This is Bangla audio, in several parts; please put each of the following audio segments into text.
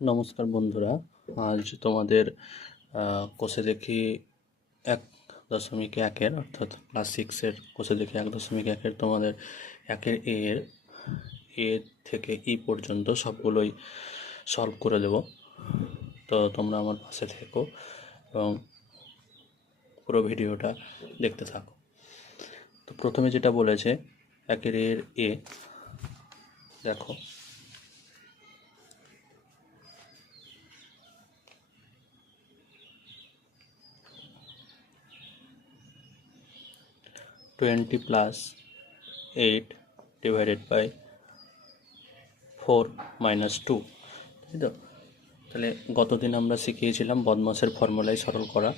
নমস্কার বন্ধুরা, আজ তোমাদের কোষে দেখি 1.1-এর অর্থাৎ ক্লাস 6-এর কোষে দেখি 1.1-এর তোমাদের 1-এর এ থেকে ই পর্যন্ত সবগুলোই সলভ করে দেব। তো তোমরা আমার পাশে থেকো এবং পুরো ভিডিওটা দেখতে থাকো। তো প্রথমে যেটা বলেছে 1-এর এ, দেখো 20 + 8 / 4 - 2, তাই তো? তাহলে গতদিন আমরা শিখিয়েছিলাম বদমাসের ফর্মুলায় সরল করা।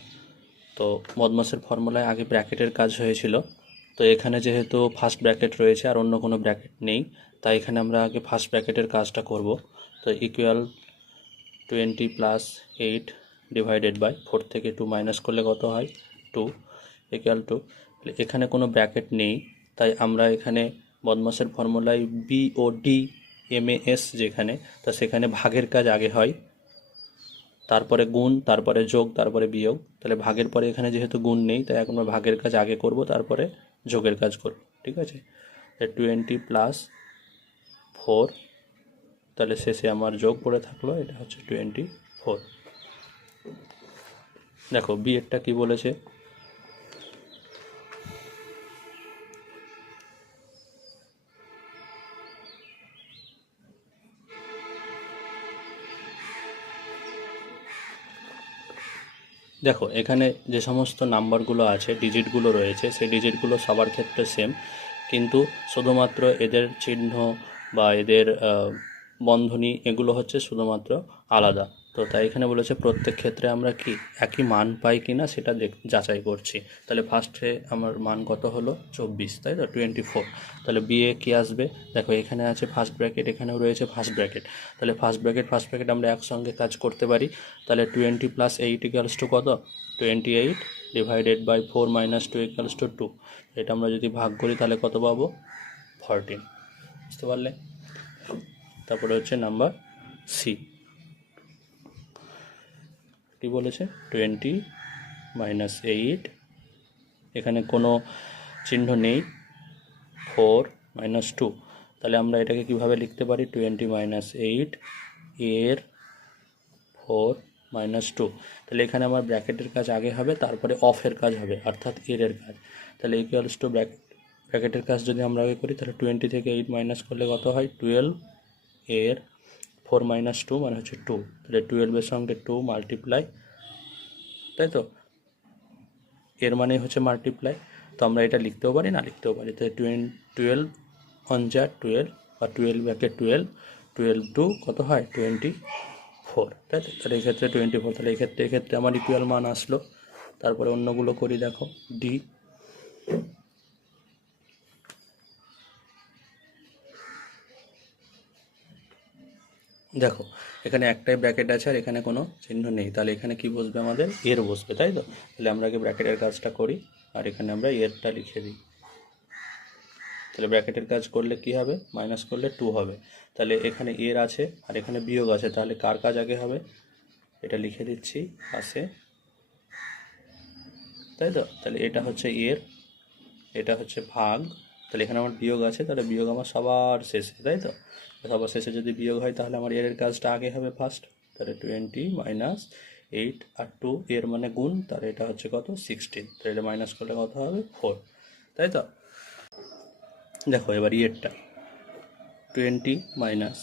তো বদমাসের ফর্মুলায় আগে ব্র্যাকেটের কাজ হয়েছিল, তো এখানে যেহেতু ফার্স্ট ব্র্যাকেট রয়েছে আর অন্য কোনো ব্র্যাকেট নেই, তাই এখানে আমরা আগে ফার্স্ট ব্র্যাকেটের কাজটা করব। তো ইকুয়াল 20 + 8 / 4 থেকে 2 মাইনাস করলে কত হয়? 2 ইকুয়াল টু, এখানে কোনো ব্র্যাকেট নেই, তাই আমরা এখানে বদমাসের ফর্মুলায় BOD যেখানে, তা সেখানে ভাগের কাজ আগে হয়, তারপরে গুণ, তারপরে যোগ, তারপরে বিয়োগ। তাহলে ভাগের পরে এখানে যেহেতু গুণ নেই, তাই এখন আমরা ভাগের কাজ আগে করব, তারপরে যোগের কাজ করব। ঠিক আছে? 20 + 4, তাহলে শেষে আমার যোগ পড়ে থাকলো, এটা হচ্ছে 24। দেখো বি এরটা কি বলেছে, দেখো এখানে যে সমস্ত নাম্বারগুলো আছে, ডিজিটগুলো রয়েছে, সেই ডিজিটগুলো সবার ক্ষেত্রে সেম, কিন্তু শুধুমাত্র এদের চিহ্ন বা এদের বন্ধনী এগুলো হচ্ছে শুধুমাত্র আলাদা। তো তাই এখানে বলেছে প্রত্যেক ক্ষেত্রে আমরা কি একই মান পাই কি না সেটা যাচাই করছি। তাহলে ফার্স্টে আমার মান কত হলো? 24, তাই তো? 24। তাহলে বিয়ে কি আসবে? দেখো এখানে আছে ফার্স্ট ব্র্যাকেট, এখানেও রয়েছে ফার্স্ট ব্র্যাকেট, তাহলে ফার্স্ট ব্র্যাকেট আমরা একসঙ্গে কাজ করতে পারি। তাহলে 20 + 8 = কত? 28 / 4 - 2 = 2। এটা আমরা যদি ভাগ করি তাহলে কত পাবো? 14। বুঝতে পারলে? তারপরে হচ্ছে নাম্বার সি, কি বলেছে? 20 - 8, এখানে কোনো চিহ্ন নেই, 4 - 2। তাহলে আমরা এটাকে কিভাবে লিখতে পারি? 20 - 8 এর 4 - 2। তাহলে এখানে আমার ব্র্যাকেটের কাজ আগে হবে, তারপরে অফের কাজ হবে, অর্থাৎ এর কাজ। তাহলে ইকুয়ালস টু ব্র্যাকেটের কাজ যদি আমরা আগে করি, তাহলে 20 থেকে 8 মাইনাস করলে কত হয়? 12 এর 4 - 2 মানে হচ্ছে 2। তাহলে 12-এর সঙ্গে 2 মাল্টিপ্লাই, তাই তো? এর মানে হচ্ছে মাল্টিপ্লাই। তো আমরা এটা লিখতেও পারি, না লিখতেও পারি। তাই 12 12 বা 12 2 কত হয়? 24, তাই তো? তাহলে এই ক্ষেত্রে 24, তাহলে এক্ষেত্রে আমার ইকুয়াল মান আসলো। তারপরে অন্যগুলো করি, দেখো ডি, দেখো এখানে একটাই ব্র্যাকেট আছে আর এখানে কোনো চিহ্ন নেই, তাহলে এখানে কি বসবে? আমাদের এর বসবে, তাই তো? তাহলে আমরা আগে ব্র্যাকেটের কাজটা করি আর এখানে আমরা এরটা লিখে দিই। তাহলে ব্র্যাকেটের কাজ করলে কি হবে? মাইনাস করলে 2 হবে। তাহলে এখানে এর আছে আর এখানে বিয়োগ আছে, তাহলে কার কাজ আগে হবে? এটা লিখে দিচ্ছি পাশে, তাই তো? তাহলে এটা হচ্ছে এর, এটা হচ্ছে ভাগ, তাহলে এখানে আমার বিয়োগ আছে, তাহলে বিয়োগ আমার সবার শেষে, তাই তো? সবার শেষে যদি বিয়োগ হয় তাহলে আমার এর কাজটা আগে হবে ফার্স্ট। তাহলে 20 - 8 আর 2 এর মানে গুণ, তাহলে এটা হচ্ছে কত? 16। তাহলে এটা মাইনাস করলে কত হবে? 4, তাই তো? দেখো এবার ইয়েরটা 20 মাইনাস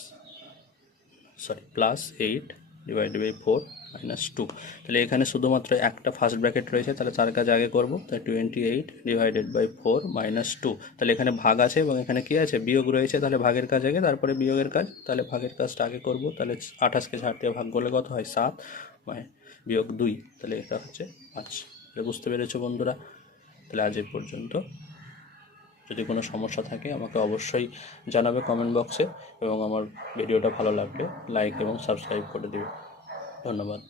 +8 / 4 - 2। তাহলে এখানে শুধুমাত্র একটা ফার্স্ট ব্র্যাকেট রয়েছে, তাহলে তার কাজ আগে করব। তাই 28 / 4 - 2। তাহলে এখানে ভাগ আছে এবং এখানে কি আছে? বিয়োগ রয়েছে, তাহলে ভাগের কাজ আগে, তারপরে বিয়োগের কাজ। তাহলে ভাগের কাজটা আগে করব, তাহলে 28কে 4 দিয়ে ভাগ করলে কত হয়? 7 বিয়োগ 2, তাহলে এটা হচ্ছে 5। তাহলে বুঝতে পেরেছো বন্ধুরা? তাহলে আজ এই পর্যন্ত। যদি কোনো সমস্যা থাকে আমাকে অবশ্যই জানাবে কমেন্ট বক্সে, এবং আমার ভিডিওটা ভালো লাগলে লাইক এবং সাবস্ক্রাইব করে দেবে। ধন্যবাদ।